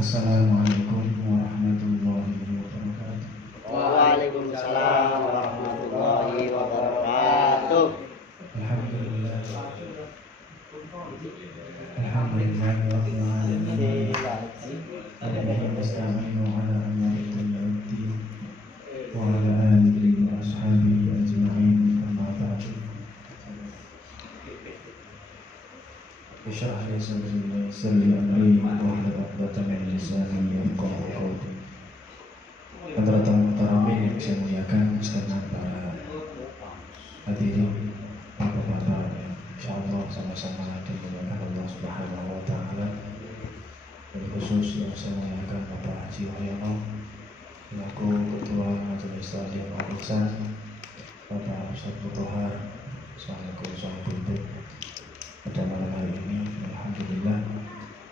Assalamualaikum warahmatullahi wabarakatuh. Waalaikumsalam warahmatullahi wabarakatuh. Alhamdulillah. Alhamdulillah rabbil alamin. Wabihi nasta'inu ala umuri dunya waddin. Wa ala alihi wa ashabihi ajma'in. Amma ba'du. Ishrah li sadri wa yassir li amri wahlul 'uqdatam min lisani yafqahu qawli. Hadratul Mukarramin yang saya muliakan beserta para hadirin, bapak-bapak yang insyaallah sama-sama dimuliakan Allah Subhanahu wa taala. Dan khusus yang saya muliakan Bapak Haji Wahyono selaku Ketua Majelis Taklim Al-Ihsan, Bapak Ustaz Tohar selaku Sahibul. Pada malam hari ini alhamdulillah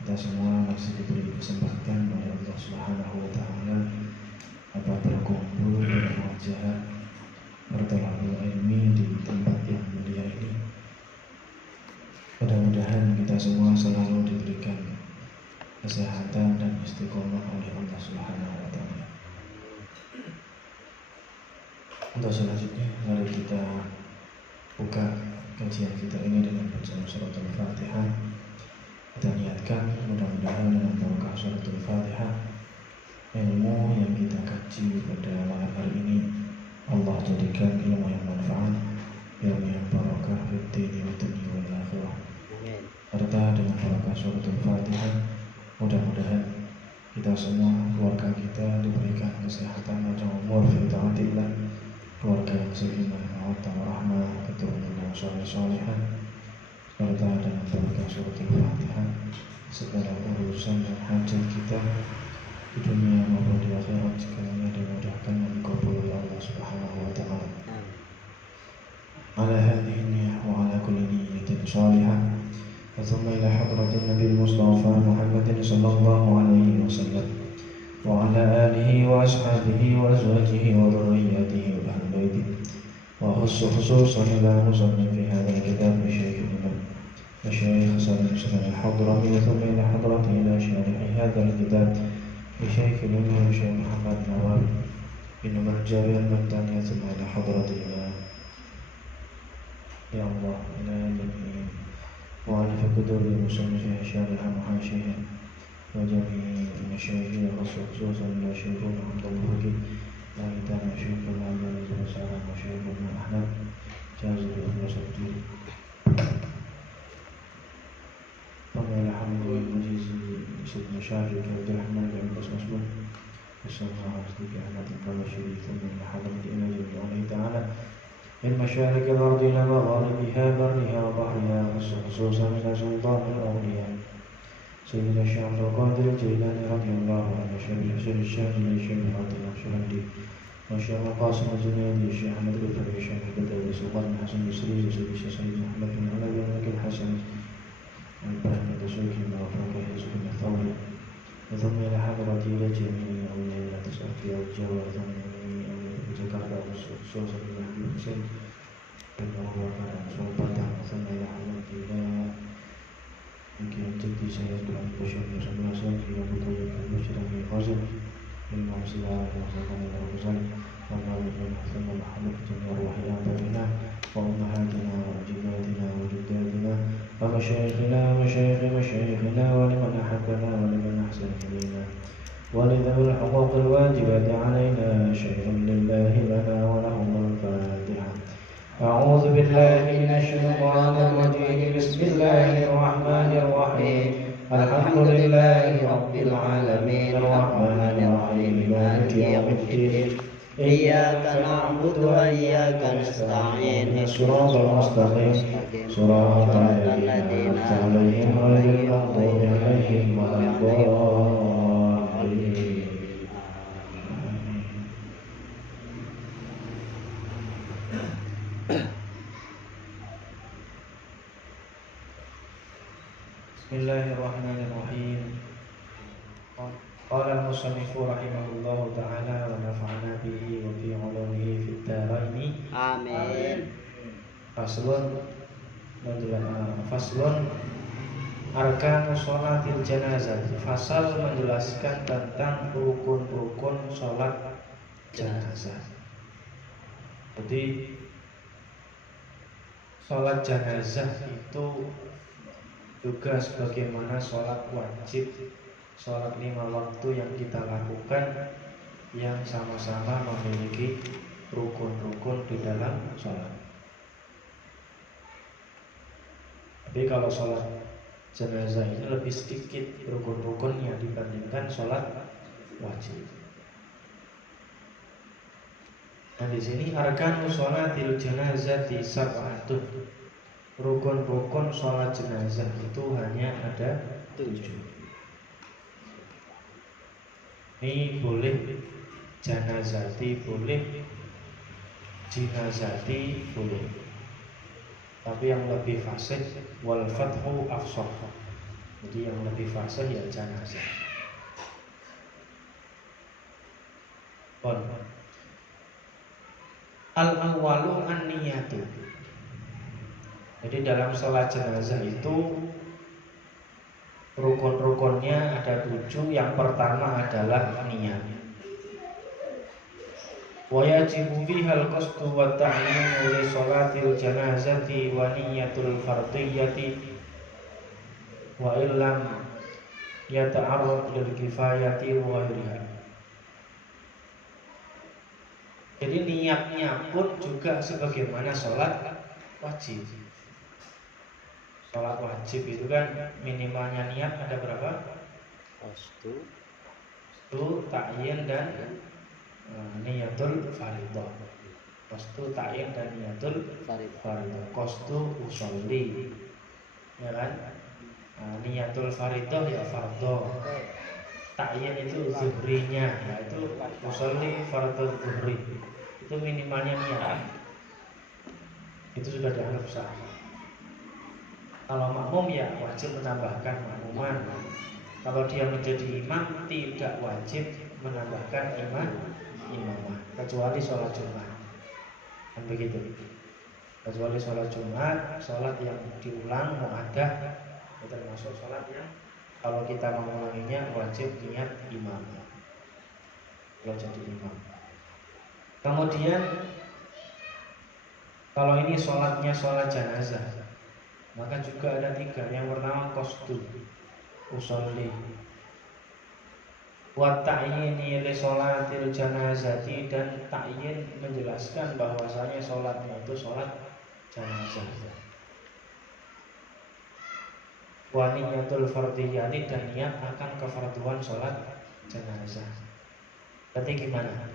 kita semua masih diberi kesempatan oleh Allah Subhanahu wa taala dapat berkumpul bermuajah bertolabul ilmi di tempat yang mulia ini. Mudah-mudahan kita semua selalu diberikan kesehatan dan istiqomah oleh Allah Subhanahu wa taala. Untuk selanjutnya mari kita buka kajian kita ini dengan bacaan surat Al-Fatihah. Kita niatkan mudah-mudahan dengan berkah surat Al-Fatihah ilmu yang kita kaji pada malam hari ini Allah jadikan ilmu yang manfaat, ilmu yang barakah fid dini wa dunya wal akhirah. Serta dengan barakah surat Al-Fatihah mudah-mudahan kita semua, keluarga kita diberikan kesehatan panjang umur fi taatillah, keluarga yang sakinah mawaddah warahmah, keturunan yang saleh-salehan, serta dengan barakah surat Al-Fatihah segala urusan dan hajat kita di dunia maupun di akhirat segalanya dimudahkan dan dikabul oleh Allah Subhanahu wa taala. Ala hadhihi niyyah wa ala kulli niyyatin shalihah. Thumma ila hadratin Nabi Mustafa Muhammadin sallallahu alaihi wasallam wa ala alihi wa ashabihi wa azwajihi wa dhurriyyatihi wa ahli baitihi wa khususan ila musannif fi hadha al-kitab bi shaykhina Syekh Hasan al-Hadrami. Thumma ila hadratin ila syarih hadha al-kitab بشيخ الأمير الشيخ محمد نواب بن مرجاوي المدني. ثم إلى حضرتنا يا الله إلى جميع مؤلف كتب المصنف شارح محاشيه وجميع مشايخه خصوصا إلى شيخنا عبد الله لا يتابع شيخنا عبد العزيز وسلام وشيخنا أحمد جازل المسجد. ثم إلى حمد المجيز سيدنا شاجر عبد الرحمن بن بس مسلم وسلم على صديق أحمد البشري. ثم إلى حضرة إلى الله تعالى من مشارق الأرض إلى مغاربها برها وبحرها خصوصا إلى سلطان الأولياء سيدنا الشيخ عبد القادر الجيلاني رضي الله عنه، شيخ الحسين الشاذلي، الشيخ عبد النقشبندي، والشيخ القاسم الزنيدي، الشيخ أحمد البدوي، الشيخ البدوي، سلطان الحسن البصري، سيدنا الشيخ سيد محمد بن علي بن الحسن البهن الدسوقي وفاكه يوسف بن الثوري. وثم إلى حضرة إلى جميع أولياء تسألتي والجوى. ثم ذكرت خصوصا بن محمد حسين بن وفاة صوبته. ثم إلى حضرة إلى يمكن جدي سيد عبد البشير بن سماسة إلى بطولة البشر بن غزل بن معصية وصلى إلى غزل ومالك بن حسن ومحمد جميع روحنا بيننا وأمهاتنا وأجدادنا وجداتنا ومشايخنا ومشايخ مشايخنا ولمن أحبنا ولمن أحسن إلينا ولذوي الحقوق الواجبة علينا شيء لله لنا ولهم الفاتحة. أعوذ بالله من الشيطان الرجيم. بسم الله الرحمن الرحيم. الحمد لله رب العالمين الرحمن الرحيم مالك يوم الدين إياك نعبد وإياك نستعين الصراط المستقيم صراط الذين أنعمت عليهم غير المغضوب عليهم ولا الضالين. Bismillahirrahmanirrahim. Qala al-musannif rahimahullahu ta'ala wa nafa'ana bihi wa bi 'ulumihi fid dharain. Amin. Faslun Arkanu sholatil janazah. Fasal menjelaskan tentang rukun-rukun sholat jenazah. Jadi sholat jenazah itu juga sebagaimana sholat wajib, sholat 5 waktu yang kita lakukan, yang sama-sama memiliki rukun-rukun di dalam sholat. Tapi kalau sholat jenazah ini lebih sedikit rukun-rukunnya dibandingkan sholat wajib. Nah di sini arkanus sholatil janazati sab'atun. Rukun-rukun sholat jenazah itu hanya ada 7. Ini boleh janazati, boleh jinazati, boleh. Tapi yang lebih fasih wal fathu afshah. Jadi yang lebih fasih ya janazah. Al-awwalu an-niyatu. Jadi dalam sholat jenazah itu rukun-rukunnya ada 7. Yang pertama adalah niat. Wa yajibu bihal qasdu wa ta'yinu li sholatil janazati wa niyatul fardiyati wa illam yata'arrad lil kifayati wa ghairiha. Jadi niatnya pun juga sebagaimana sholat wajib. Sholat wajib itu kan minimalnya niat ada berapa? Qasdu, ta'yin dan niyatul fardhah. Qasdu, ta'yin dan niyatul fardhah. Qasdu usolli, ya kan? Niyatul fardhah ya fardhah. Ta'yin itu zuhrinya, yaitu usolli fardhu zuhri. Itu minimalnya niat. Itu sudah dianggap sah. Kalau makmum ya wajib menambahkan makmuman. Kalau dia menjadi imam tidak wajib menambahkan imamah, kecuali sholat Jumat. Kan begitu. Kecuali sholat Jumat, sholat yang diulang mu'addah, itu termasuk sholat yang kalau kita mengulanginya wajib niat imam. Kalau jadi imam. Kemudian kalau ini sholatnya sholat jenazah, maka juga ada 3. Yang pertama qasdu usolli wa ta'yini li sholatil janazati, dan ta'yin menjelaskan bahwasanya sholatnya itu sholat jenazah. Wa niyatul fardiyati, dan niat akan kefarduan sholat jenazah. Berarti gimana?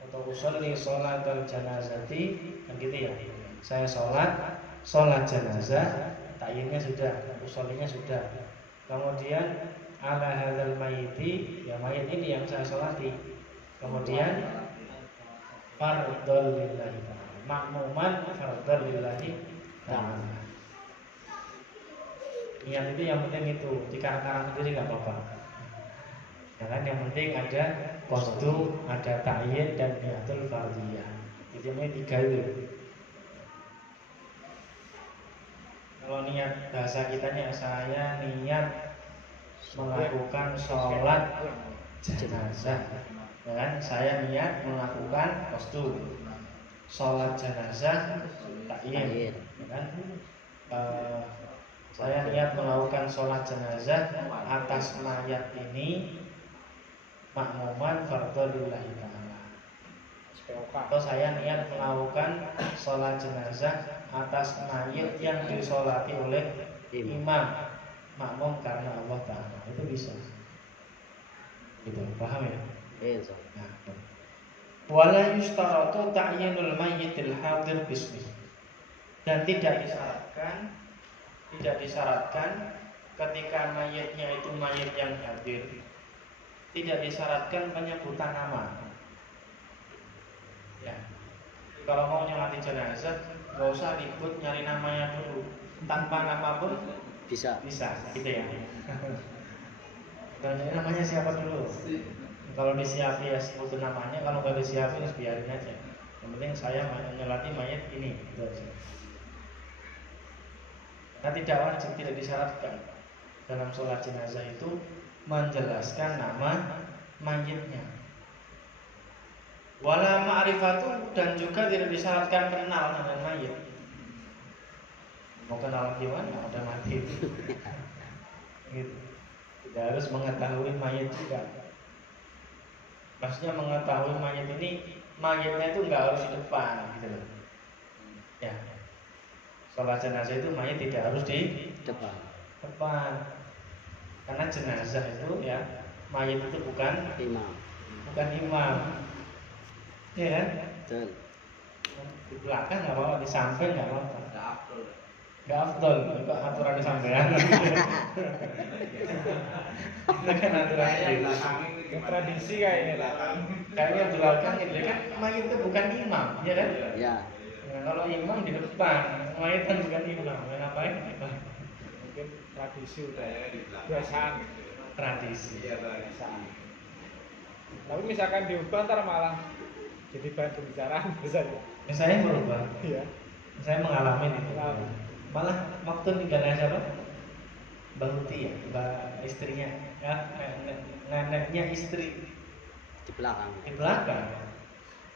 Untuk usolli sholatil janazati kan gitu ya. Saya sholat jenazah, tayyinnya sudah, usollinya sudah. Kemudian ala hadzal mayyiti, ya mayit ini yang saya sholati. Kemudian fardhul lillahi ta'ala, makmuman fardhul lillahi ta'ala. Niat itu yang penting itu, dikarang-karang sendiri nggak apa-apa. Ya kan, yang penting ada qasdu, ada ta'yin dan niyatul fardhiyah. Itu 3 itu. Kalau niat bahasa kitanya, saya niat melakukan sholat jenazah, ya kan? Saya niat melakukan qasdu sholat jenazah ta'yin, ya kan? Saya niat melakukan sholat jenazah atas mayat ini makmuman fardhu lillahi ta'ala. Atau saya niat melakukan sholat jenazah atas mayat yang disolati oleh imam makmum karena Allah Ta'ala. Itu bisa. Gitu, paham ya? Iya. Nah, wala yustaratu ta'yinul mayyitil hadir bismi. Dan tidak disyaratkan ketika mayatnya itu mayat yang hadir, tidak disyaratkan penyebutan nama. Ya. Kalau mau nyolati jenazah, nggak usah ribut nyari namanya dulu. Tanpa nama pun bisa, gitu ya. Dan namanya siapa dulu? Kalau disiapi ya sebut namanya, kalau nggak disiapin biarin aja. Yang penting saya nyolati mayat ini, itu aja. Nah, tidak wajib, tidak disyaratkan. dalam sholat jenazah itu menjelaskan nama mayitnya. Wala ma'rifatu, dan juga tidak disyaratkan kenal dengan mayit. Mau kenal gimana? Udah mati. Gitu. Tidak harus mengetahui mayit juga. Maksudnya mengetahui mayit ini, mayitnya itu nggak harus di depan, gitu loh. Ya, sholat jenazah itu mayit tidak harus di depan. Karena jenazah itu ya, mayit itu bukan imam, ya kan? Betul. Di belakang nggak apa-apa, di samping nggak apa-apa. Nggak afdol, itu aturan di sampean. Itu kan aturan tradisi kayaknya. Kayaknya di belakang itu kan mayit itu bukan imam, ya kan? Ya. Nah, kalau imam di depan, mayit kan bukan imam. Ngapain? Mungkin tradisi udah kebiasaan. Tradisi. Tapi misalkan diubah ntar malah jadi bahan pembicaraan misalnya. Saya berubah. Iya. Saya mengalami itu. Mengalami. Malah waktu tinggalnya siapa? Mbak Huti ya, mbak istrinya, ya, neneknya istri Di belakang. di belakang.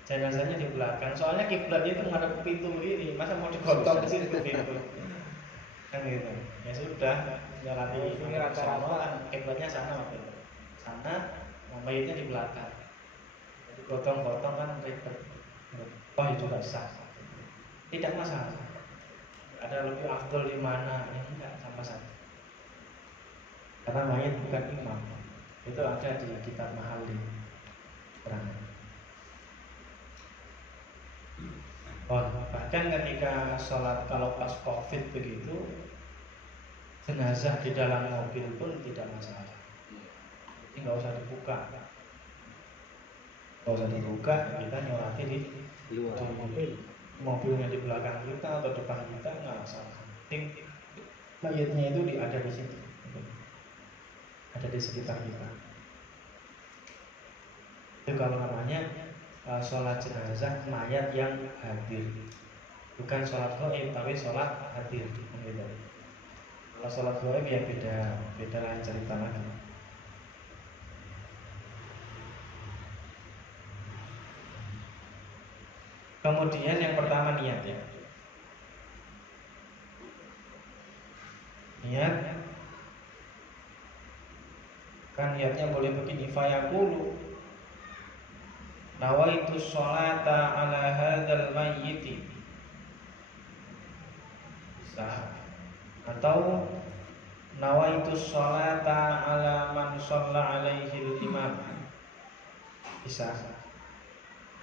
Jenazahnya di belakang. Soalnya kiblatnya itu ngadep pintu ini, masa mau digotong ke situ pintu. Kan gitu. Ya sudah, nyalati Ini rata-rata kan kiblatnya sana waktu itu. Sana, mayitnya di belakang. Digotong-gotong kan ribet. Oh itu juga sah. Tidak masalah. Ada lebih afdol di mana? Ya enggak, sama saja. Karena mayit bukan imam. Itu ada di kitab Mahali. Bahkan ketika sholat kalau pas COVID begitu, jenazah di dalam mobil pun tidak masalah. Jadi nggak usah dibuka. Nggak usah dibuka, kita nyolati di Luar. mobil. Mobilnya di belakang kita atau depan kita nggak masalah. Penting mayatnya itu ada di situ, ada di sekitar kita. Itu kalau namanya sholat jenazah mayat yang hadir, bukan sholat gaib tapi sholat hadir. Gitu. Kalau sholat gaib ya beda lain cerita lagi. Kemudian yang pertama niat ya. Niat kan niatnya boleh begini, fayaqulu nawaitu sholata ala hadzal mayyiti. Bisa. Atau nawaitu sholata ala man shalla alaihi al-imam. Bisa.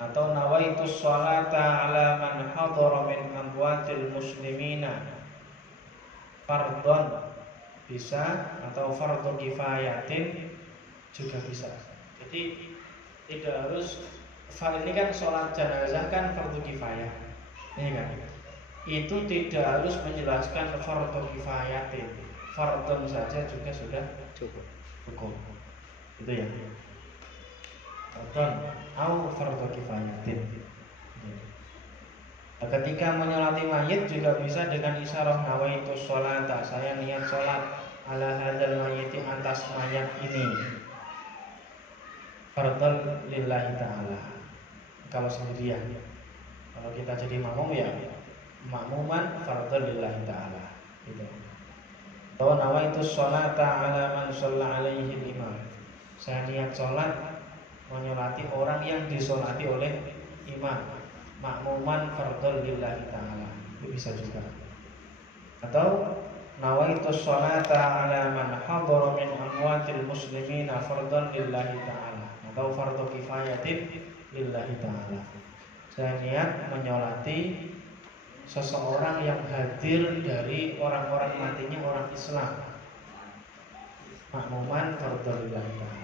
Atau nawaitu sholata ala man hadara min amwatil muslimina, fardhon bisa, atau fardhu kifayatin juga bisa. Jadi tidak harus, ini kan sholat jenazah kan fardhu kifayah, ini kan, itu tidak harus menjelaskan fardhu kifayatin, fardhon saja juga sudah cukup. Itu ya. Au fardhu kifayatin. Ketika menyolati mayit juga bisa dengan isyarah nawaitu sholata, saya niat sholat ala hadzal mayyiti, atas mayat ini, fardhon lillahi ta'ala. Kalau sendirian, kalau kita jadi makmum ya makmuman fardhon lillahi ta'ala gitu. Atau nawaitu sholata ala man shalla alaihi imam, saya niat sholat menyolati orang yang disolati oleh imam, makmuman fardhon lillahi ta'ala, itu bisa juga. Atau nawaitu sholata ala man hadara min amwatil muslimina fardhon lillahi ta'ala, atau fardhu kifayatin lillahi ta'ala, saya niat menyolati seseorang yang hadir dari orang-orang matinya orang Islam, makmuman fardhon lillahi ta'ala.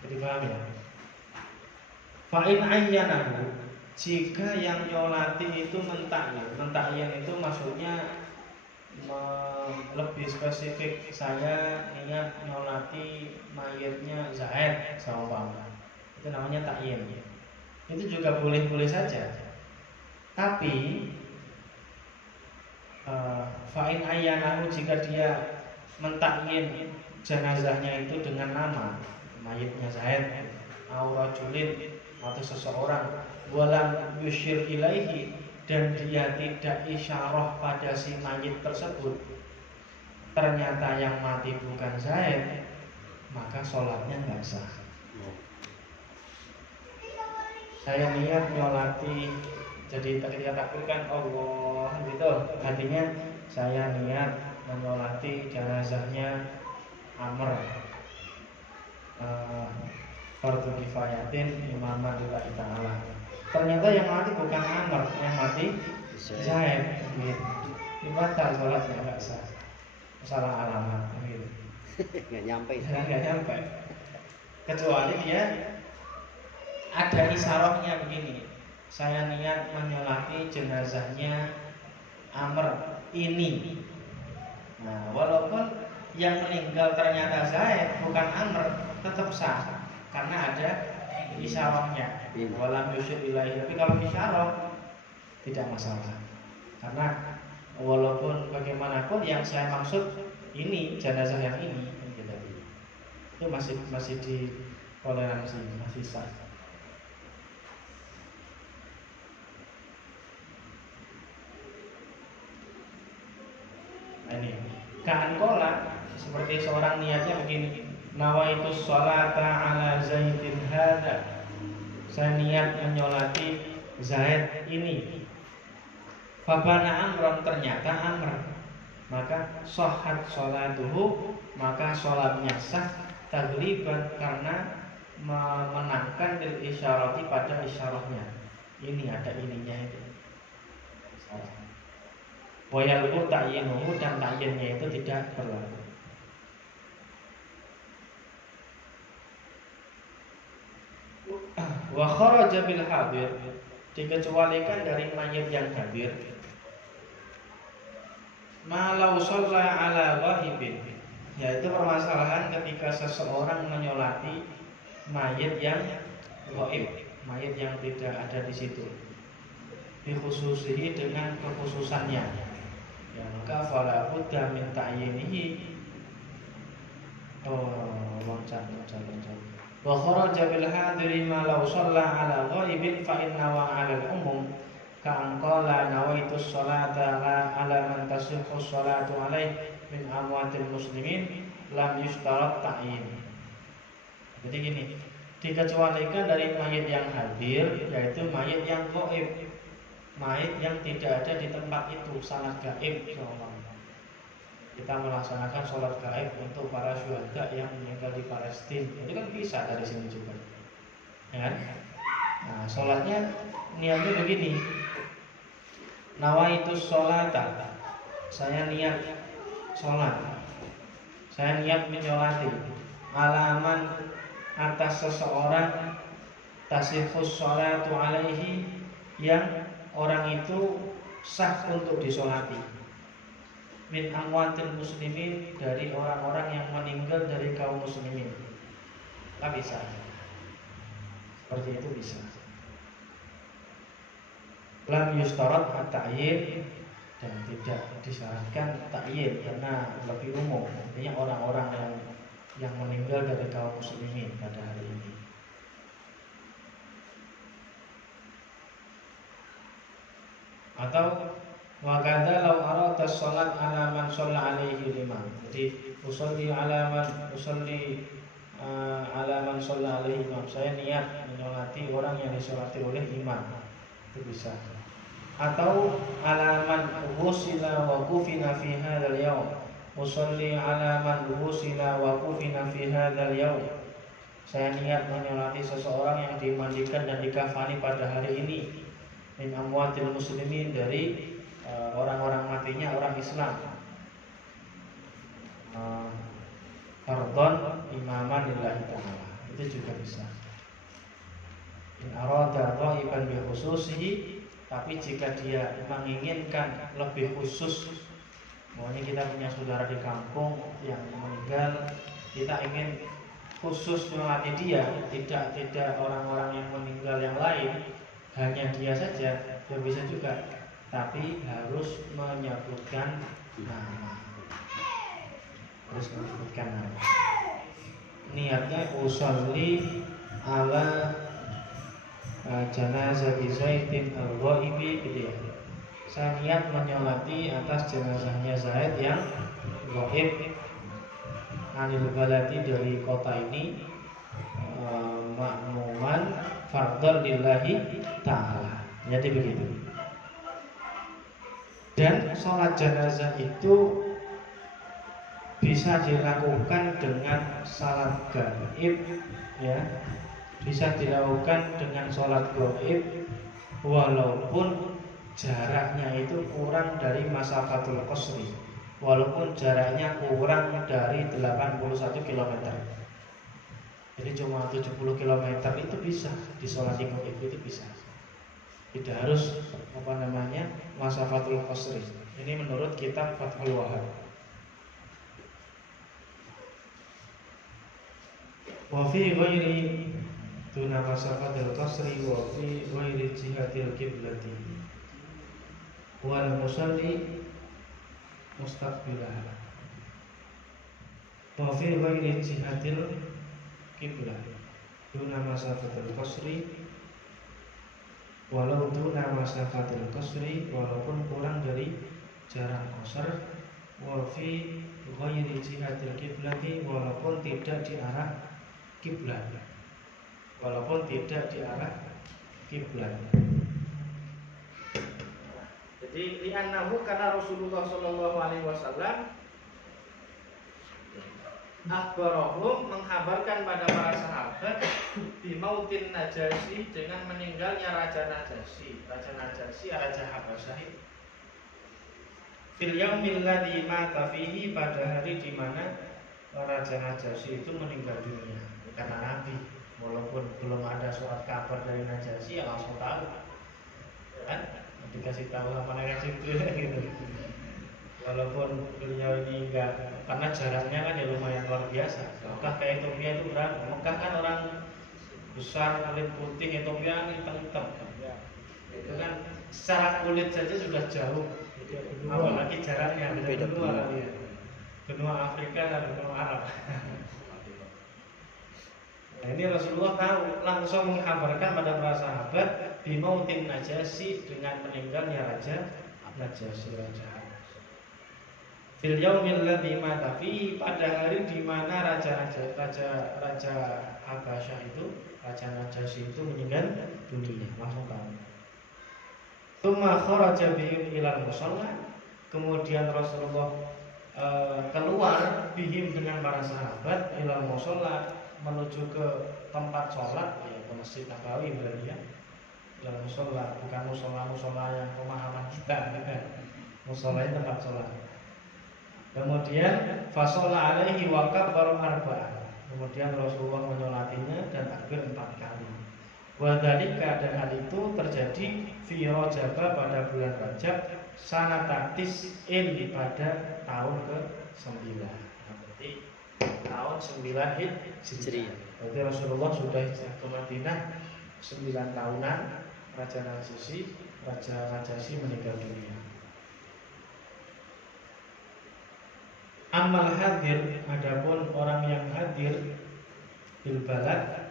Jadi paham ya? Fa'in ayyanahu, jika yang nyolati itu mentakyin itu maksudnya lebih spesifik, saya niat nyolati mayatnya Zaid sama Pak, itu namanya takyin. Itu juga boleh-boleh saja. Tapi fa'in ayyanahu, jika dia mentakyin jenazahnya itu dengan nama, mayitnya Zaid, au rajulin atau seseorang, walam yusyir ilaihi, dan dia tidak isyarah pada si mayit tersebut, ternyata yang mati bukan Zaid, maka sholatnya nggak sah. Saya niat nyolati, jadi ketika takbirkan Allah gitu, artinya saya niat menyolati jenazahnya Amr, fardu kifayatin imaman lillahi ta'ala. Ternyata yang mati bukan Amr, yang mati Zaid gitu. Dibatal sholatnya, nggak sah. Salah alamat gitu. Nggak nyampe. Nggak nyampe. Kecuali dia ada isyarahnya begini, saya niat menyolati jenazahnya Amr ini. Nah, walaupun yang meninggal ternyata Zaid bukan Amr, tetap sah karena ada isyarahnya. Walam yusyir ilaihi. Tapi kalau isyarah tidak masalah, karena walaupun bagaimanapun yang saya maksud ini jenazah yang ini, itu masih ditoleransi, masih sah. Ini ka'ankola, seperti seorang niatnya begini, nawaitu sholata ala Zaidin hada, saya niat menyolati Zaid ini. Fabana Amron, ternyata Amr, maka shohat sholatuhu, maka sholatnya sah tagliban, karena memenangkan bil isyarati, pada isyarahnya. Ini ada ininya itu. Wayalku ta'yinuhu, dan ta'yinnya itu tidak berlaku. Wa kharaja bil hadir, dikecualikan dari mayit yang hadir, malau shalla ala ghahibin, yaitu permasalahan ketika seseorang menyolati mayit yang ghaib, mayit yang tidak ada di situ, dikhususihi dengan kekhususannya, ya maka fala budda min ta'yinihi. Loncat. Wa kharaja bil hadiri ma law shalla ala ghaibin fa inna wa 'ala al-umum ka'an qala nawaitu sholata ala man tasihhu sholatu alaihi min amwatil muslimin lam yushtarat ta'yin. Jadi gini, dikecualikan dari mayit yang hadir, yaitu mayit yang ghaib, mayit yang tidak ada di tempat itu, sangat gaib. Kita melaksanakan sholat gaib untuk para syuhada yang meninggal di Palestina, itu kan bisa dari sini juga, ya kan? Nah, sholatnya niatnya begini, nawaitu sholata, saya niat sholat, saya niat menyolati alaman atas seseorang, tasihus sholatu alaihi, yang orang itu sah untuk disolati, min amwatil muslimin, dari orang-orang yang meninggal dari kaum muslimin. Nggak bisa, seperti itu bisa. Lam yustarat at-ta'yin, dan tidak disyaratkan ta'yin karena lebih umum, artinya orang-orang yang meninggal dari kaum muslimin pada hari ini. Atau wakanda law arada sholat ala man sholla alaihi imam. Jadi usolli ala man sholla alaihi imam, saya niat menyolati orang yang disolati oleh imam, itu bisa. Atau ala man wusila wa kufina fi hadzal yaum, usolli ala man wusila wa kufina fi hadzal yaum, saya niat menyolati seseorang yang dimandikan dan dikafani pada hari ini, min amwatil muslimin, dari orang-orang matinya orang Islam, fardhon imaman lillahi ta'ala, itu juga bisa. In arada ghaiban bi khususihi, tapi jika dia menginginkan lebih khusus, maunya kita punya saudara di kampung yang meninggal, kita ingin khusus melatih dia, tidak orang-orang yang meninggal yang lain, hanya dia saja, ya bisa juga. Tapi harus menyebutkan nama. harus menyebutkan nama. Niatnya usolli ala jenazah Zaidin al-Ghaibi gitu ya. Saya niat menyolati atas jenazahnya Zaid yang ghaib anil baladi dari kota ini, makmuman fardhan lillahi ta'ala. Jadi begitu. Dan sholat jenazah itu bisa dilakukan dengan salat gaib, ya, bisa dilakukan dengan sholat gaib walaupun jaraknya itu kurang dari masafatul qasri, walaupun jaraknya kurang dari 81 km. Jadi cuma 70 km itu bisa disolati gaib, itu bisa. Tidak harus masafatul qasri. Ini menurut kitab Fathul Wahhab. Wa fi ghairi duna masafatil qasri wa fi ghairi jihatil qiblati wal musalli mustaqbilah. Wa fi ghairi jihatil qiblah duna masafatil qasri, walau duna masafatil qasri, walaupun kurang dari jarak qasar. Wa fi ghairi jihatil qiblati, walaupun tidak di arah kiblat, walaupun tidak di arah kiblat. Jadi li'annahu karena Rasulullah sallallahu alaihi wasallam akhbarahum menghabarkan pada para sahabat bimautin Najasyi, dengan meninggalnya Raja Najasyi. Raja Najasyi, Raja Habasyah itu. Fil yaumil ladzi mata fihi, pada hari di mana Raja Najasyi itu meninggal dunia. Karena Nabi, walaupun belum ada surat kabar dari Najasyi, ya langsung tahu, kan? Dikasih tahu sama Nabi gitu. Walaupun beliau ini enggak, karena jaraknya kan ya lumayan luar biasa. Mekah ke Ethiopia itu berapa? Mekah kan orang besar, kulit putih, Ethiopia kan hitam-hitam. Itu kan secara kulit saja sudah jauh, apalagi jaraknya beda benua. Benua Afrika dan benua Arab. Nah, ini Rasulullah tahu, langsung mengkabarkan pada para sahabat bimautin Najasyi, dengan meninggalnya Raja Najasyi, Raja fil yaumil ladzi mata fihi, pada hari di mana Raja Habasyah itu, Raja Najasyi itu meninggal dunia, langsung tahu. Tsumma kharaja bihim ilal musalla, kemudian Rasulullah keluar bihim dengan para sahabat ilal musalla, menuju ke tempat sholat, ya, ke Masjid Nabawi berarti ya. Ilal musalla, bukan musola yang pemahaman kita, kan? Musolanya tempat sholat. Kemudian fasolla alaihi wa kabbara arba'ah, kemudian Rasulullah menyolatinya dan takbir 4 kali. Wa dzalika, dan hal itu terjadi fi Rajab, pada bulan Rajab, sanatatis pada tahun ke-9. Berarti tahun 9 Hijriah. Berarti Rasulullah sudah hijrah ke Madinah 9 tahunan. Raja Najasyi meninggal dunia. Amal hadir, adapun orang yang hadir bil balad,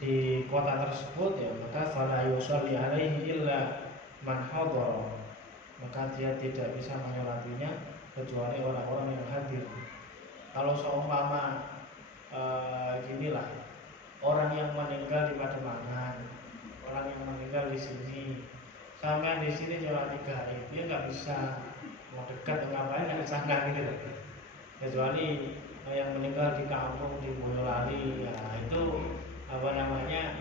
di kota tersebut, ya, maka fala yusalli alaihi illa man hadara, maka dia tidak bisa menyolatinya kecuali orang-orang yang hadir. Kalau seumpama ginilah, orang yang meninggal di Pademangan, orang yang meninggal di sini, sampai di sini nyolati gaib, dia nggak bisa, mau dekat ngapain ke sana gitu, kecuali yang meninggal di kampung di Boyolali, ya itu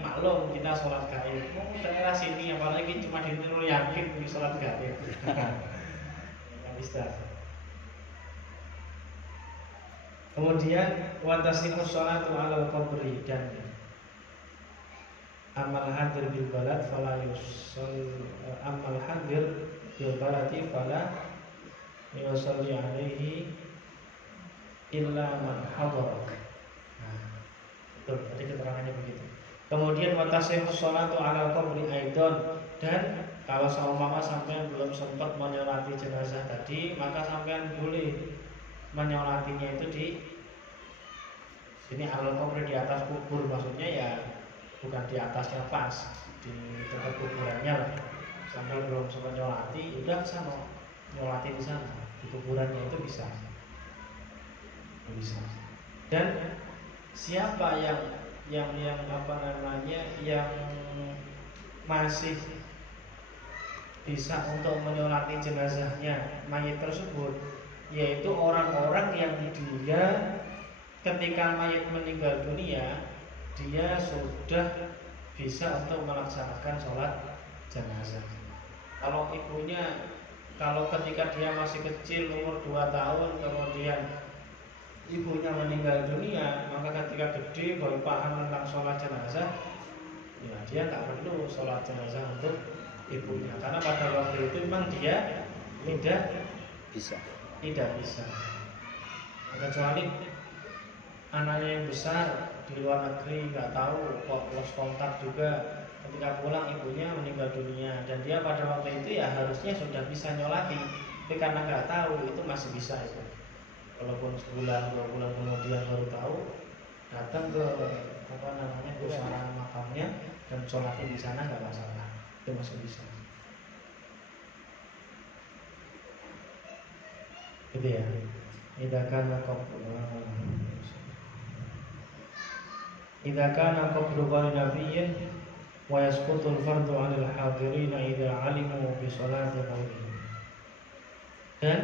maklum kita sholat gaib. Daerah sini apalagi cuma di Nurul Yakin sholat gaib. Nggak bisa. Kemudian watasimus sholatu alal qabri, dan amal hadir bil balad fala yusalli, amal hadir bil baladi fala yusalli alaihi illa man hadar. Betul, tadi keterangannya begitu. Kemudian watasimus sholatu alal qabri aidon, dan Kalau seumpama sampean belum sempat menyolati jenazah tadi, maka sampean boleh menyolatinya itu di sini alal kubur, di atas kubur, maksudnya ya bukan di atasnya pas, di dekat kuburannya lah. Sampai belum sempat nyolati, udah sana nyolati di sana, di kuburannya itu bisa. Dan siapa yang apa namanya, yang masih bisa untuk menyolati jenazahnya mayit tersebut, yaitu orang-orang yang dia ketika mayit meninggal dunia, dia sudah bisa untuk melaksanakan sholat jenazah. Kalau ibunya, kalau ketika dia masih kecil umur 2 tahun, kemudian ibunya meninggal dunia, maka ketika gede baru paham tentang sholat jenazah, ya dia nggak perlu sholat jenazah untuk ibunya, karena pada waktu itu memang dia tidak bisa. Kecuali anaknya yang besar di luar negeri nggak tahu, kok lost kontak juga, ketika pulang ibunya meninggal dunia, dan dia pada waktu itu ya harusnya sudah bisa nyolati, tapi karena nggak tahu itu masih bisa itu. Walaupun sebulan 2 bulan kemudian baru tahu, datang ke apa namanya pusara makamnya dan sholatin di sana nggak masalah, itu masih bisa. Gitu ya. Idza kana qabru ghayri nabiyyin wa yasqutul fardu 'anil hadirin idza 'alimu bi sholati ghairihi. Dan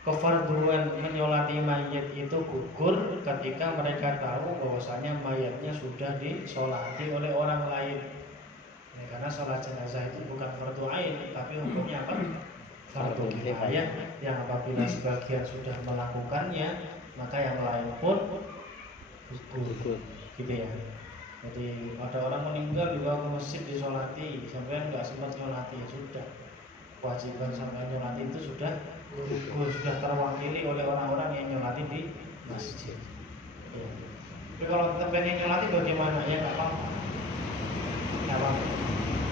kefarduan menyolati mayit itu gugur ketika mereka tahu bahwasanya mayatnya sudah disolati oleh orang lain. Ya, karena sholat jenazah itu bukan fardu ain, tapi hukumnya apa? Fardu kifayah, yang apabila sebagian sudah melakukannya, maka yang lain pun gugur. Gitu ya. Jadi ada orang meninggal dibawa ke masjid disolati, sampai nggak sempat nyolati, sudah kewajiban sampai nyolati itu sudah gugur, sudah terwakili oleh orang-orang yang nyolati di masjid. Ya. Tapi kalau kita pengen nyolati bagaimana? Ya nggak apa-apa,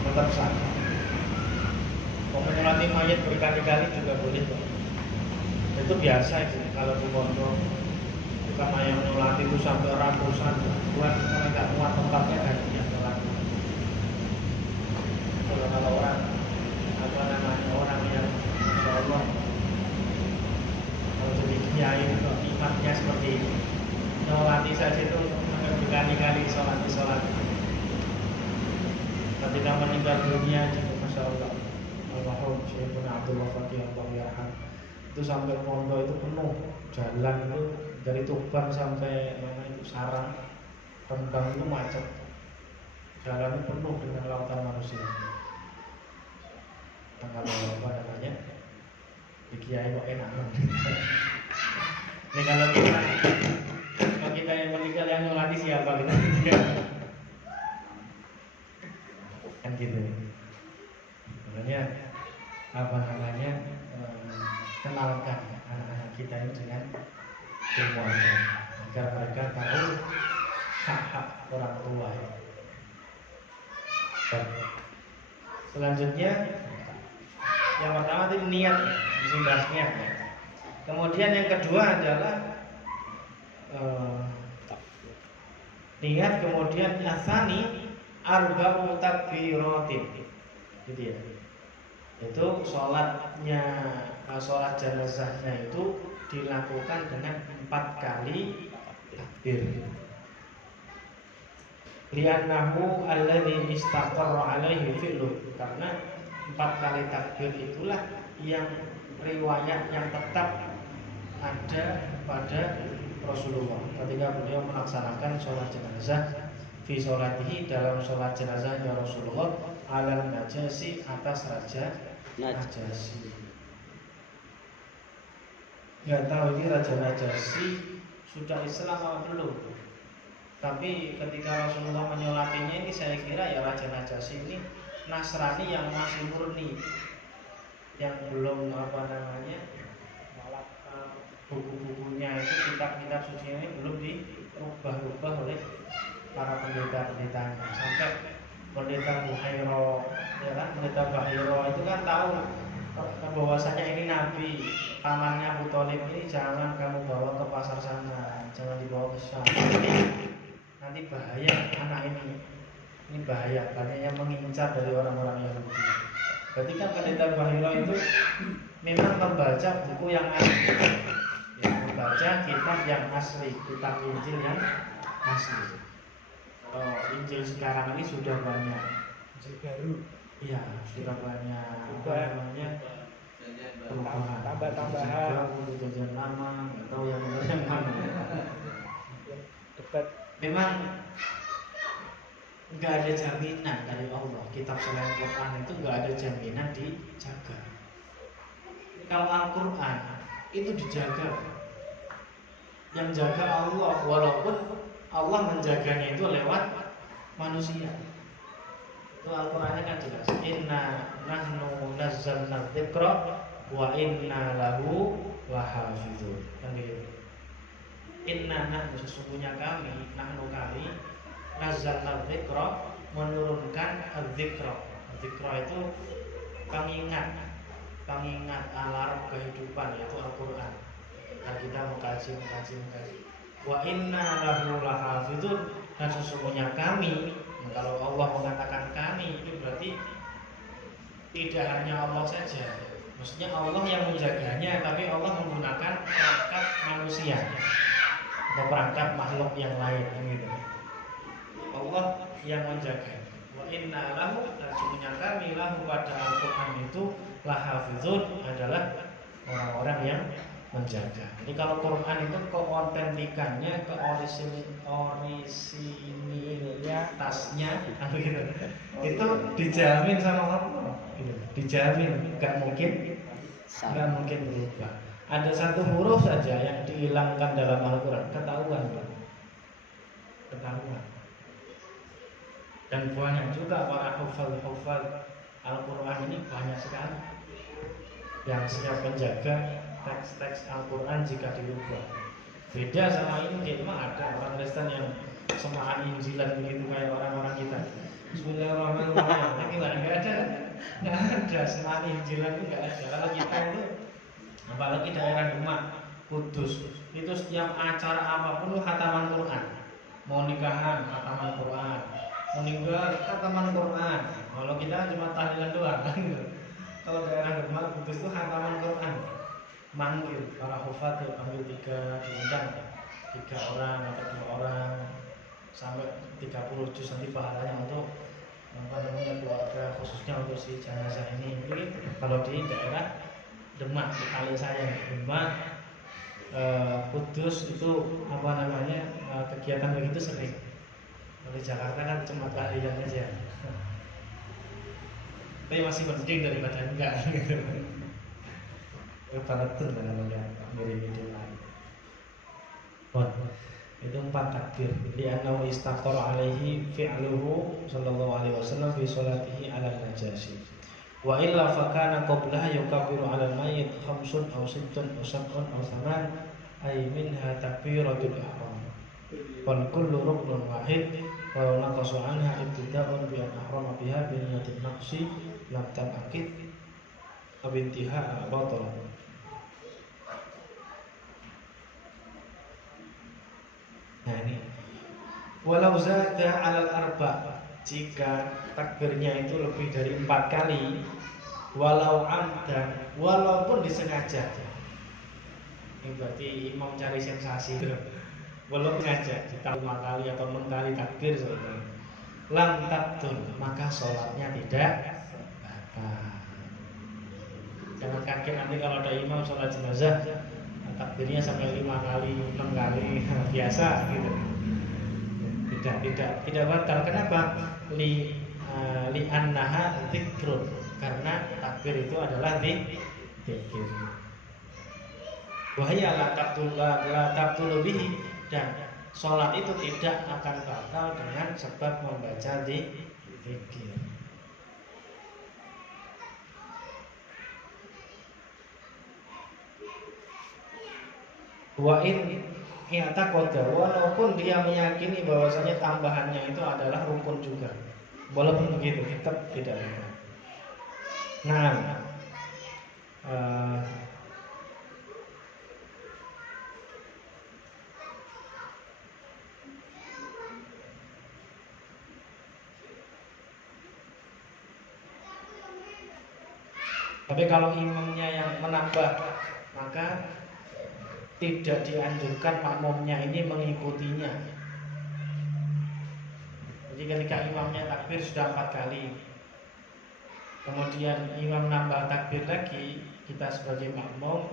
tetap sah. Mau menyolati mayat berkali-kali juga boleh kok. Itu biasa itu kalau di pondok. Karena yang nyolati itu sampai ratusan, buat mereka muat tempatnya kan yang nyolati. Kalau orang apa namanya, orang yang insya Allah kalau jadi kiai untuk imannya seperti ini, nyolati saja itu sampai berkali-kali sholat. Ketika meninggal dunia juga masya Allah, almarhum Syekhuna Abdul Wafati Allah yarham, itu sampai pondok itu penuh, jalan itu dari Tuban sampai mana itu Sarang, Rembang itu macet, jalan itu penuh dengan lautan manusia. Kalau apa namanya, di kiai kok enak. Ini kalau kita yang meninggal yang nyolati siapa kita? Kan gitu. Makanya apa namanya, kenalkan anak-anak kita ini dengan ilmunya agar mereka tahu hak-hak orang tua. Selanjutnya yang pertama itu niat, bahas niat. Kemudian yang kedua adalah niat, kemudian asani arba'u takbiratin. Gitu ya. Itu sholat jenazahnya itu dilakukan dengan 4 kali takbir. Li'annahu alladhi istaqarra alaihi fi'lu, karena 4 kali takbir itulah yang riwayat yang tetap ada pada Rasulullah ketika beliau melaksanakan sholat jenazah fi sholatihi, dalam sholat jenazahnya Rasulullah alal najasi, atas raja Najasi. Nggak tahu ini raja Najasi sudah Islam atau belum, tapi ketika Rasulullah menyolatinya ini saya kira ya raja Najasi ini Nasrani yang masih murni, yang belum apa namanya, buku-bukunya itu, kitab-kitab suci ini belum dirubah-rubah oleh para pendeta-pendetanya, sampai pendeta Buhairo, ya kan, pendeta Bahiro itu kan tahu bahwasanya ini nabi, pamannya Abu Thalib ini jangan kamu bawa ke pasar sana, jangan dibawa ke Syam, nanti bahaya anak ini bahaya, banyak yang mengincar dari orang-orang Yahudi. Berarti kan pendeta Bahiro itu memang membaca buku yang asli, ya, membaca kitab yang asli, kitab Injil yang asli. Kalau Injil sekarang ini sudah banyak, Injil baru. iya sudah banyak apa namanya perubahan, Tambah-tambahan. perjanjian lama, nggak tahu yang mana. Debat. Memang nggak ada jaminan dari Allah, kitab selain Quran itu nggak ada jaminan dijaga. Kalau Al-Quran itu dijaga, yang jaga Allah, walaupun Allah menjaganya itu lewat manusia. Itu Al-Qurannya kan jelas, inna nahnu nazzalna dzikra wa inna lahu lahafizun, kan gitu. Inna nahnu, sesungguhnya kami, nahnu kami, nazzalna dzikra, menurunkan adzikra. Adzikra itu pengingat alarm kehidupan, yaitu Al-Quran. Dan kita mengkaji. Wa inna lahu lahafizun, dan sesungguhnya kami, kalau Allah mengatakan kami, itu berarti tidak hanya Allah saja. Maksudnya Allah yang menjaganya, tapi Allah menggunakan perangkat manusia atau perangkat makhluk yang lain, gitu. Allah yang menjaga. Wa inna lahu, dan sesungguhnya kami, lahu pada Al-Quran itu lahafizun, adalah orang-orang yang menjaga. Jadi kalau Quran itu keautentikannya, orisinilitasnya, gitu, itu dijamin sama Allah, gitu. Dijamin, nggak mungkin berubah. Ada satu huruf saja yang dihilangkan dalam Al-Quran, ketahuan. Dan banyak juga para hufal Al-Quran ini, banyak sekali yang siap menjaga teks-teks Al-Quran jika dirubah. Beda sama Injil, memang ada orang Kristen yang semaan Injilan begitu kayak orang-orang kita. Bismillahirrahmanirrahim. Nggak ada semaan Injilan itu nggak ada. Kalau kita itu, apalagi daerah Demak, Kudus, itu setiap acara apapun itu khataman Quran. Mau nikahan, khataman Quran. Meninggal, khataman Quran. Kalau kita cuma tahlilan doang. Kalau daerah Demak, Kudus itu khataman Quran. Manggil para hufat, panggil 3, diundang 3 orang atau 2 orang sampai 30 juz, nanti pahalanya untuk keluarga, khususnya untuk si jenazah ini. Begitu. Kalau di daerah Demak, di kali saya Demak, Kudus itu kegiatan begitu sering. Kalau di Jakarta kan cuma tahlilan aja. Tapi masih penting daripada enggak. Betul namanya mirip video lain. Itu 4 takbir. Li'annahu istaqara alaihi fi'luhu sallallahu alaihi wasallam fi sholatihi ala najasi. Wa illa fakana qablaha yukabbiru ala al-mayyit 5 aw 6 aw 7 aw 8 ay minha takbiratul ihram. Wal kullu ruknun wahid wa naqasu anha ibtida'un bi an ahrama biha bi niyyatin naqsi lam tanaqid aw intiha batal. Nah ini, walau zada alal arba, jika takbirnya itu lebih dari 4 kali, walau amdan, walaupun disengaja. Ini berarti imam cari sensasi. Walaupun sengaja, kita 5 kali atau 6 kali takbir saja, lam tabtul, maka sholatnya tidak batal. Jangan kaget nanti kalau ada imam sholat jenazah takbirnya sampai 5 kali, 6 kali, biasa gitu. Tidak batal. Kenapa? Li annaha dzikrun, karena takbir itu adalah zikir. Wahya la tabtul bihi, dan sholat itu tidak akan batal dengan sebab membaca zikir. Wa in i'taqada, walaupun dia meyakini bahwasanya tambahannya itu adalah rukun juga. Walaupun begitu tetap tidak boleh. Nah, tapi kalau imamnya yang menambah, maka tidak dianjurkan makmumnya ini mengikutinya. Jadi ketika imamnya takbir sudah 4 kali, kemudian imam nambah takbir lagi, kita sebagai makmum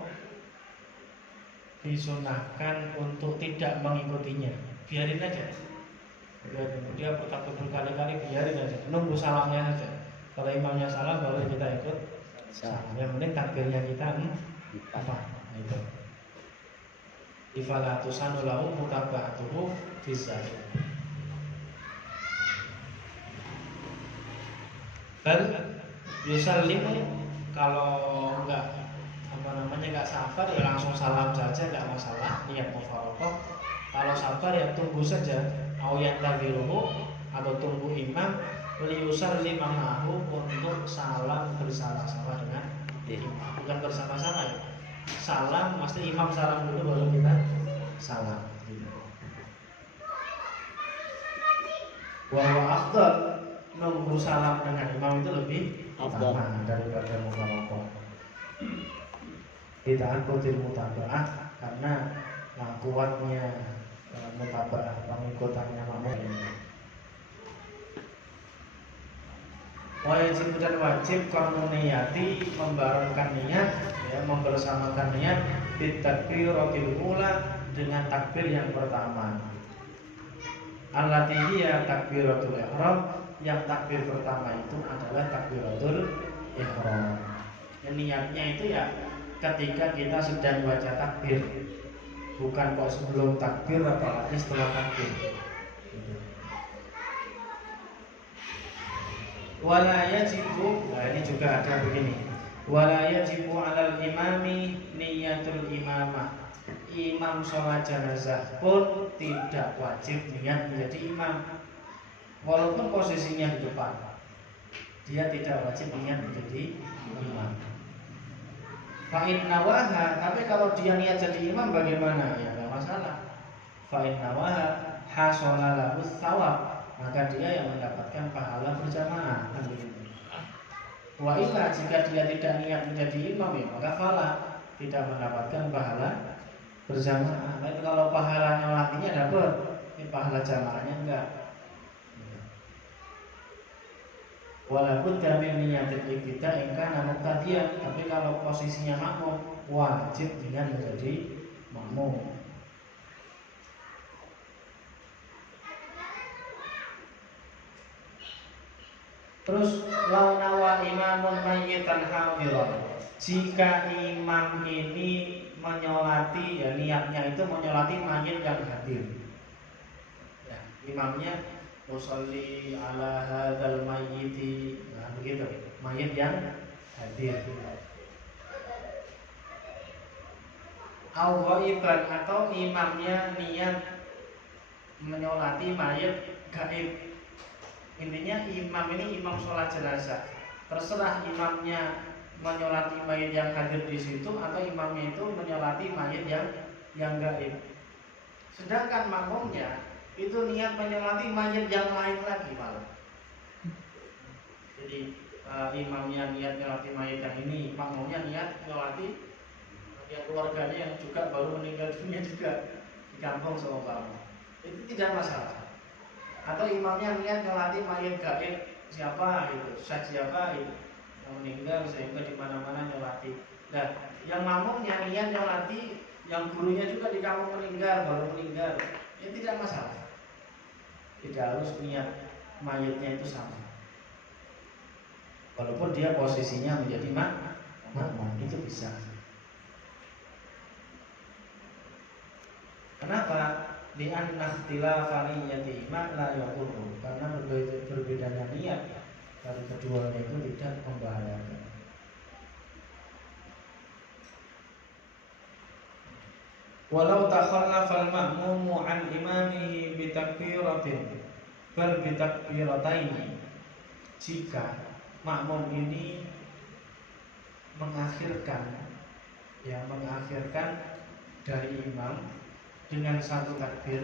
disunahkan untuk tidak mengikutinya. Biarin aja. Biarin. Dia takbir berkali-kali, biarin aja. Nunggu salamnya saja. Kalau imamnya salam baru kita ikut salam. Yang penting takbirnya kita 4. Itu. Ifala tusanu lahu mutaba'atuhu fi zahir. Dan yusallimu kalau enggak sabar ya langsung salam saja, enggak masalah, niat mufaraqah. Kalau sabar ya tunggu saja, au yantaziruhu atau tunggu imam liyusallim ma'ahu untuk salam bersama-sama dengan imam. Bukan bersama-sama ya. Salam pasti imam salam dulu baru kita salam. Wa afdal, nunggu salam dengan imam itu lebih utama daripada mufaraqah. Dita'akutil mutaba'ah karena kuatnya mutaba'ah, pengikutannya makmum. Wajib dan wajib konuniyati, membarengkan niat, ya, membersamakan niat bitakbiratil ula, dengan takbir yang pertama. Allati hiya takbiratul ihram, yang takbir pertama itu adalah takbiratul ihram. Niatnya itu ya ketika kita sedang baca takbir, bukan kok sebelum takbir apalagi setelah takbir. Wala yajibu, nah ini juga ada begini. Wala yajibu 'alal imami niyatul imamah. Imam sholat jenazah pun tidak wajib niat menjadi imam. Walaupun posisinya di depan, dia tidak wajib niat menjadi imam. Fa'in nawaha, tapi kalau dia niat jadi imam bagaimana? Ya nggak masalah. Fa'in nawaha hasola lahu thawab, maka dia yang mendapatkan pahala berjamaah. Wa illa, jika dia tidak niat menjadi imam ya maka fala, tidak mendapatkan pahala berjamaah. Tapi kalau pahala nyolatinya dapat, ini pahala jamaahnya enggak. Walaupun kami niatin kita ingkana muqtadiyan, tapi kalau posisinya makmum wajib dengan menjadi makmum. Terus launawa imamun mayyitan hadiran, jika imam ini menyolati, ya niatnya itu menyolati mayit yang hadir, ya, imamnya musalli ala hadzal mayyiti, nah begitu, mayit yang hadir. Au ghaiban, atau imamnya niat menyolati mayit gaib. Intinya imam ini imam sholat jenazah, terserah imamnya menyolati mayit yang hadir di situ atau imamnya itu menyolati mayit yang gaib. Sedangkan makmumnya itu niat menyolati mayit yang lain lagi malah. Jadi imamnya niat menyolati mayit yang ini, makmumnya niat menyolati yang keluarganya yang juga baru meninggal dunia juga di kampung seumpama. Itu tidak masalah. Atau imamnya niat menyolati mayit gaib siapa itu, siapa itu yang meninggal sehingga di mana-mana nyolati. Nah, yang makmumnya niat nyolati yang gurunya juga di kampung meninggal, baru meninggal, ya tidak masalah. Tidak harus niat mayitnya itu sama. Walaupun dia posisinya menjadi makmum, itu bisa. Kenapa? Li'anna ikhtilafa niyyati la yaqulu, karena berbedanya niat dari keduanya itu tidak membahayakan. Walau takhallafa al-ma'mumu an imamihi bi takbiratin bal bi takbirataini, jika makmum ini mengakhirkan dari imam dengan satu takbir,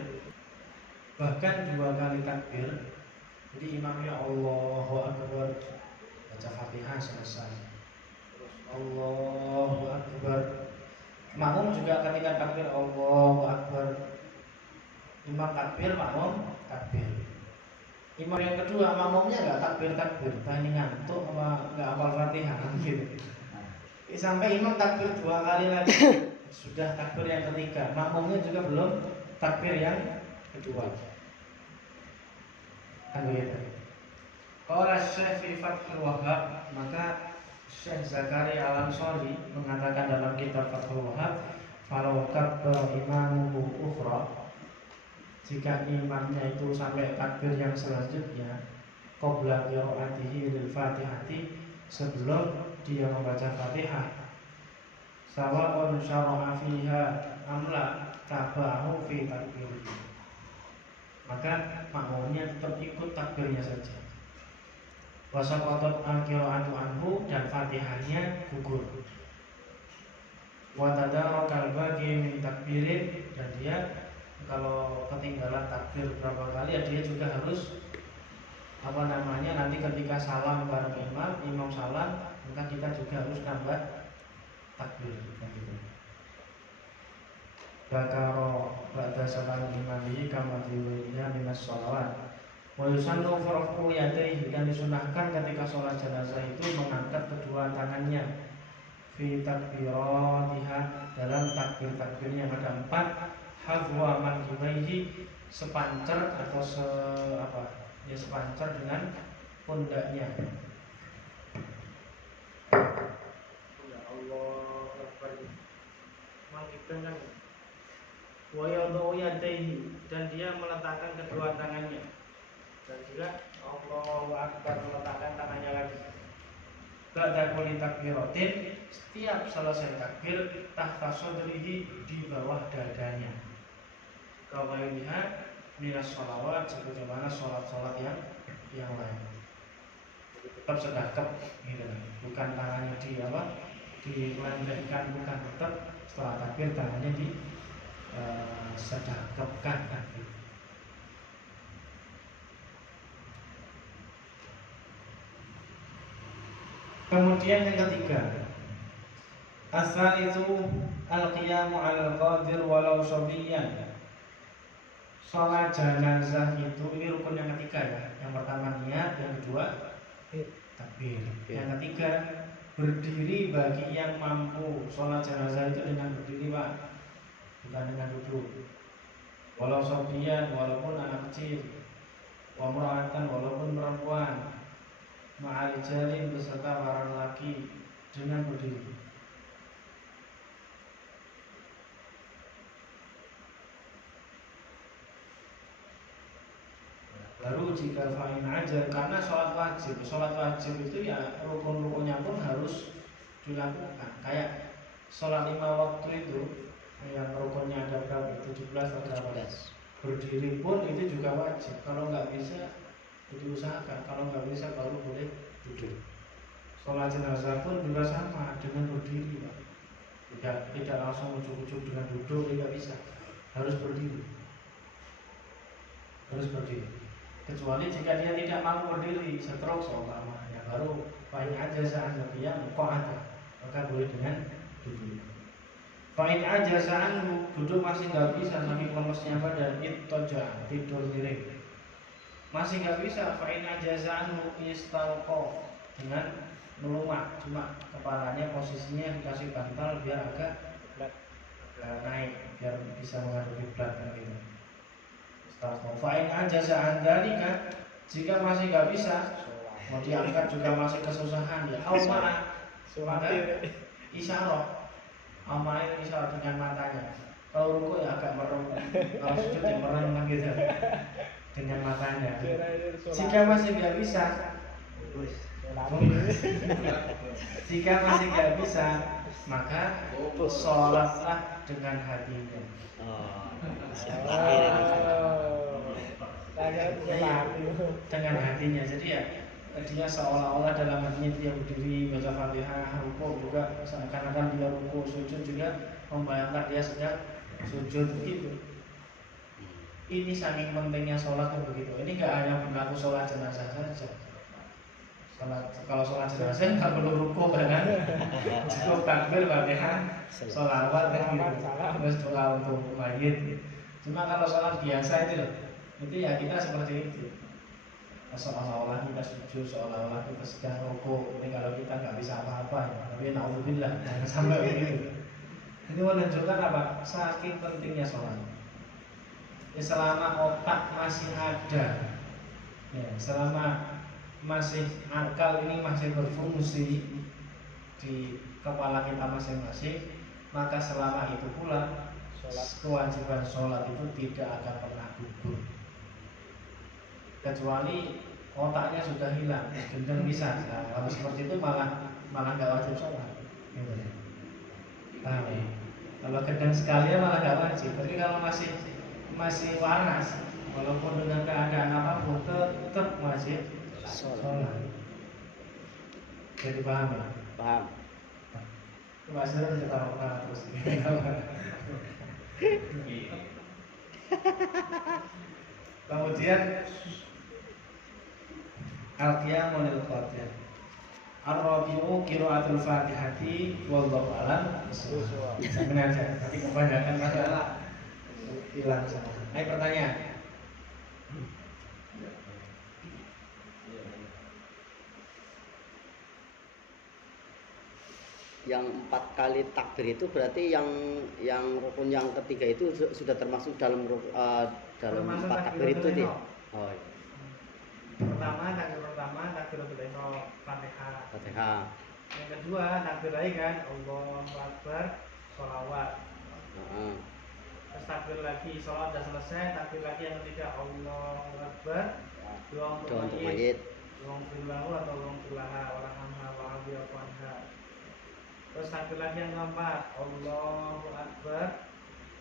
bahkan 2 kali takbir. Jadi imamnya Allahu Akbar, baca Fatihah selesai, Allahu Akbar. Makmum juga ketika takbir Allahu Akbar, imam takbir, makmum takbir. Imam yang kedua, makmumnya nggak takbir, tanya ngantuk apa nggak hafal Fatihah gitu. Sampai imam takbir 2 kali lagi, sudah takbir yang ketiga, makmumnya juga belum takbir yang kedua. Kan begitu. Qala Syekh fi Fathul Wahhab, maka Syekh Zakaria Al-Ansari mengatakan dalam kitab Fathul Wahhab, falau kabbara imamuhu ukhra, jika imamnya itu sampai takbir yang selanjutnya, qabla qiraatihi lil Fatihati, sebelum dia membaca Fatihah, sawa'un syara'a fiha amla tabahu fi takbir, maka makmumnya tetap ikut takbirnya saja. Wasaqatat al-qira'atu anhu, dan Fatihahnya gugur. Wa tadarakal baqi min takbirin, dan dia kalau ketinggalan takbir berapa kali ya dia juga harus nanti ketika salam bareng imam salam, maka kita juga harus tambah takbir gitu. Bakaro ba'da salam imami kama fi'liya minas sholawat. Wa yusannu farqu yadayhi, dan disunahkan ketika sholat jenazah itu mengangkat kedua tangannya fi takbiratiha, dalam takbir-takbirnya ada 4, hadwa manhibaihi, sepancer atau sepancer dengan pundaknya. Ya Allah, manhibkan wa yadhu yadayhi, dan dia meletakkan kedua tangannya, dan juga Allahu Akbar, meletakkan tangannya lagi. Ba'da kulli takbiratin, setiap selesai takbir, tahta sadrihi, di bawah dadanya. Kalau lihat minas sholawat, sebagaimana sholat-sholat yang lain, tetap sedekap gitu, bukan tangannya dilembekkan, bukan, tetap setelah takbir tangannya sedekapkan gitu. Kemudian yang ketiga, asal itu al-qiyamu al-qadir walau sobiyan. Sholat jenazah itu, ini rukun yang ketiga ya. Yang pertama niat, yang kedua takbir. Yang ketiga berdiri bagi yang mampu. Sholat jenazah itu dengan berdiri, Pak, bukan dengan duduk. Walau sobiyan, walaupun anak kecil, wa mura'atan, walaupun perempuan, ma'al jalin, beserta para lelaki, dengan berdiri. Baru jika fa'in aja, karena sholat wajib itu ya rukun-rukunnya pun harus dilakukan. Kayak sholat 5 waktu itu, yang rukunnya ada berapa? 17 atau berapa? Berdiri pun itu juga wajib. Kalau nggak bisa, diusahakan. Kalau nggak bisa baru boleh duduk. Sholat jenazah pun juga sama dengan berdiri, Pak. Tidak langsung ujuk-ujuk dengan duduk, tidak bisa. Harus berdiri. Kecuali jika dia tidak mampu berdiri, stroke seumpama, ya baru fa'in ajaza an qiyam qa'ada, maka boleh dengan duduk. Fa'in ajaza anhu, duduk masih nggak bisa, saking lemesnya badan, ittaja, tidur miring. Masih nggak bisa, fa'in ajaza anhu istalqa, dengan melumat, cuma kepalanya posisinya dikasih bantal biar agak naik, biar bisa menghadap kiblat gitu. Fa'in ajaza an dzalika, jika masih nggak bisa, mau diangkat juga masih kesusahan, ya auma, maka isyarah. Auma itu isyarah dengan matanya. Kalau ruku ya agak merem, kalau sujud ya merem gitu dengan matanya. Jika masih nggak bisa, maka sholatlah dengan hatinya. Dengan hatinya. Jadi ya dia seolah-olah dalam hatinya dia berdiri baca Fatihah, rukuk juga seakan-akan dia rukuk, sujud juga membayangkan dia sedang sujud begitu. Ini saking pentingnya sholat kan begitu. Ini nggak hanya berlaku sholat jenazah saja. Kalau sholat jenazah nggak perlu rukuk kan? Cukup takbir, Fatihah, sholawat kan gitu. Terus doa untuk mayit. Cuma kalau sholat biasa itu ya kita seperti itu. Seolah-olah kita sujud, seolah-olah kita sedang rukuk. Ini kalau kita nggak bisa apa-apa ya. Tapi naudzubillah, jangan sampai begitu. Ini menunjukkan apa? Saking pentingnya sholat. Ya, selama otak masih ada, ya, selama masih akal ini masih berfungsi di kepala kita masing-masing, maka selama itu pula kewajiban sholat itu tidak akan pernah gugur. Kecuali otaknya sudah hilang, gendeng bisa. Nah, kalau seperti itu malah nggak wajib sholat. Gitu. Paham ya? Kalau gendeng sekali malah nggak wajib. Tapi kalau masih waras, walaupun dengan keadaan apapun tetap wajib sholat. Jadi paham ya? Paham. Maksudnya kita orang terus. Kemudian al-qiyamunil qadiyah. Ar-rabi'u qiraatul Fatihati wallahu a'lam. Sebenarnya tapi kebanyakan masalah hilang sana. Ayo pertanyaan. Yang 4 kali takbir itu berarti yang rukun yang ketiga itu sudah termasuk dalam dalam 4 takbir itu dia. Oh iya. Takbir pertama takbir Fatihah. Fatihah. Yang kedua takbir lagi kan Allahu Akbar, sholawat. Terus takbir lagi, sholat sudah selesai, takbir lagi yang ketiga Allahu Akbar, doa untuk mayit, doa firlahu atau doa firlaha, warhamha wa'afiyafanha. Terus takbir lagi yang keempat Allahu Akbar,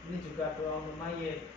ini juga doa untuk mayit,